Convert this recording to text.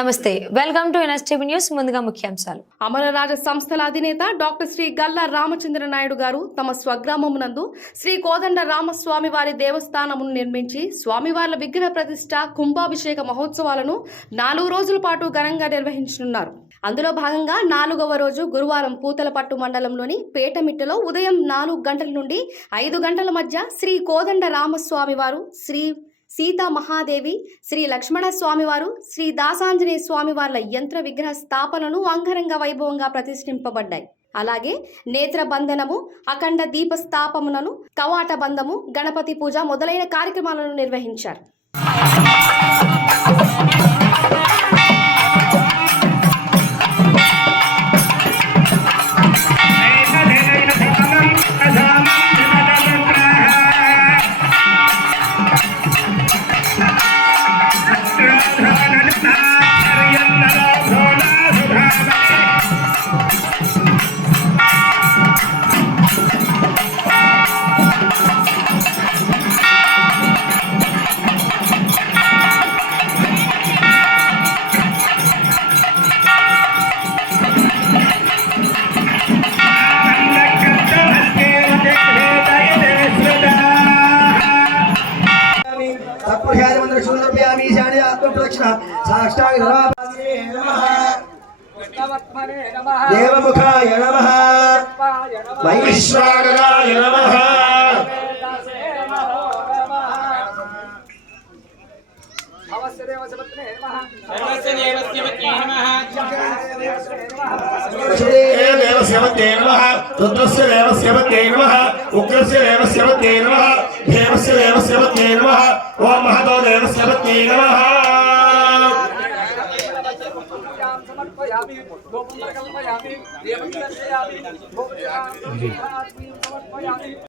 నమస్తే welcome to NSTV news ముందుగా ముఖ్యాంశాలు. అమరరాజ సంస్థల అధినేత డాక్టర్ శ్రీ గల్లా రామచంద్ర నాయుడు గారు తమ స్వగ్రామమునందు శ్రీ కోదండ రామస్వామి వారి దేవస్థానమును నిర్మించి స్వామివార్ల విగ్రహ ప్రతిష్ట కుంభాభిషేక మహోత్సవాలను నాలుగు రోజుల పాటు ఘనంగా నిర్వహించనున్నారు. అందులో భాగంగా నాలుగవ రోజు గురువారం పూతలపట్టు మండలంలోని పేటమిట్టలో ఉదయం నాలుగు గంటల నుండి ఐదు గంటల మధ్య శ్రీ కోదండ రామస్వామి వారు శ్రీ సీతా మహాదేవి శ్రీ లక్ష్మణ స్వామివారు శ్రీ దాసాంజనేయ స్వామివార్ల యంత్ర విగ్రహ స్థాపనను అంగరంగ వైభవంగా ప్రతిష్ఠింపబడ్డాయి. అలాగే నేత్ర బంధనము అఖండ దీపస్థాపమునను కవాట బంధము గణపతి పూజ మొదలైన కార్యక్రమాలను నిర్వహించారు. ఆత్మప్రదక్షిణ సాష్టాంగ దేవముఖాయ నమ వైశ్వానరాయ నమ దేవస్యవత్యే నమ రుద్రస్య దేవస్యవత్యే నమ ఉగ్రస్య దేవస్యవత్యే నమ దేవస్య దేవస్యవత్యే నమ ఓం మహతో దేవస్యవత్యే నమ जी